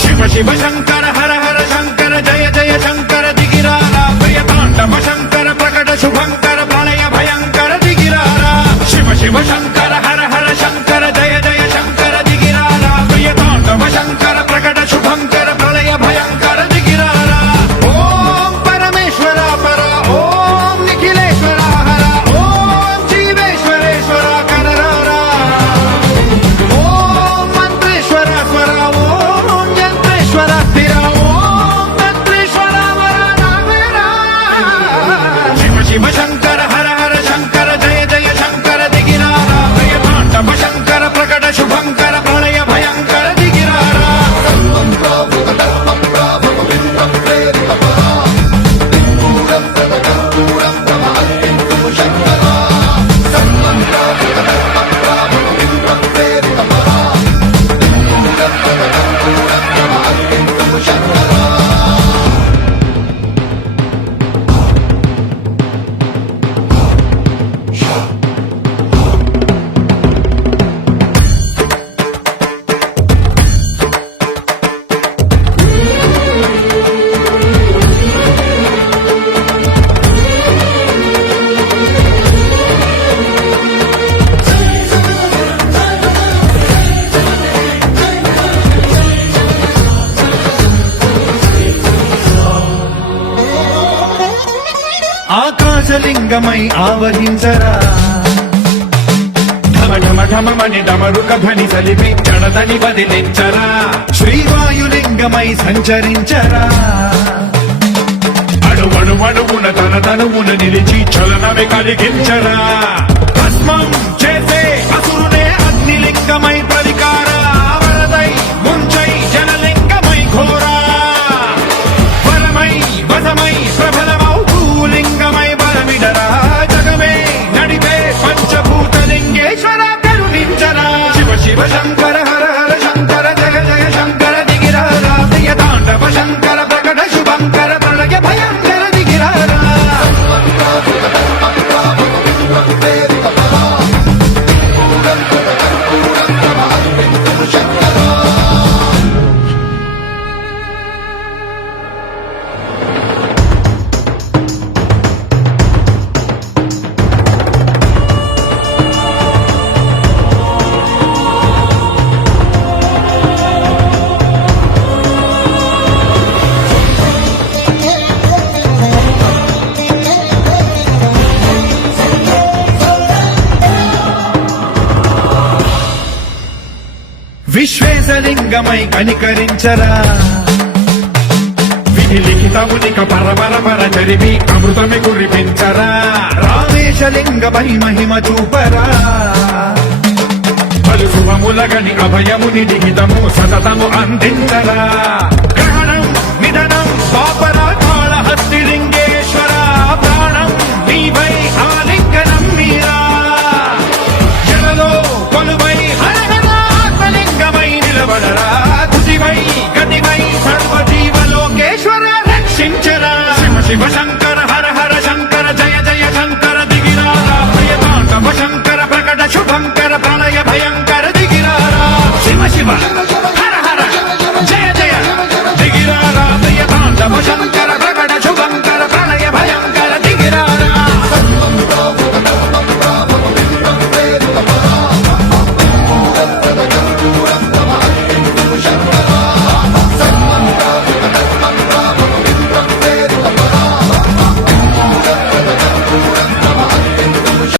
శివ శివ శంకర హర హర శంకర జయ జయ శంకర దిగిరారా ప్రియతాండవ శంకర ప్రకట శుభంకర ప్రళయ భయంకర దిగిరారా శివ శివ శంకర హర హర శంకర జయ జయ శంకర దిగిరారా ప్రియతాండవ శంకర ప్రకట శుభంకర ప్రళయ భయంకర దిగిరారా ఓం పరమేశ్వర పర ఓం నిఖిలేశ్వర హర ఓం జీవేశ్వరేశ్వర కరరారా ఓం మంత్రేశ్వర స్వర ఓం యంత్రేశ్వర స్థిర ఓం తంత్రేశ్వర వరదావేరా శివ శివ శంకర హర హర శంకర జయ జయ శంకర దిగిరారా ప్రియతాండవ శంకర ప్రకట శుభంకర ప్రళయ భయంకర దిగిరారా ఆకాశలింగమై ఆవహించరా ఢమ ఢమ ఢమమని డమరుక ధ్వని సలిపి జడదని వదిలించరా శ్రీవాయులింగమై సంచరించరా అణువణువున తన తనువున నిలిచి చలనమే కలిగించరా భస్మం చేసే అసురునే అగ్నిలింగమై ప్రతికారా వరదై ముంచై జనలింగమై ఘోరా వరమై వసమై ప్రబలమౌ భూలింగమై బలమిడరా జగమే నడిపే పంచభూతలింగేశ్వర కరుణించరా శివ శివ శంకర హర హర శంకర జయ జయ శంకర దిగిరారా ప్రియతాండవ శంకర ప్రకట శుభంకర ప్రళయ భయంకర దిగిరారా విశ్వేశలింగమై కనికరించరా విధి లిఖితమునిక పరపర పర చరివి అమృతమి కురిపించరా రామేశలింగమై మహిమ చూపరా పలు శుభములగని అభయముని లిఖితము సతతము అందించరా గ్రహణం నిధనం పాపరా కాళహస్తి లింగేశ్వర ప్రాణం నీవై ఆలింగనం మీరా జలలో కొలువై నిలబడరా తుదివై గతివై సర్వజీవలోకేశ్వర రక్షించరా శివ శివ శంకర హర హర శంకర జయ జయ శంకర దిగిరారా ప్రియతాండవ శంకర ప్రకట శుభంకర ప్రళయ భయంకర దిగిరారా శివ శివ హర హర జయ జయ దిగిరారా ప్రియతాండవ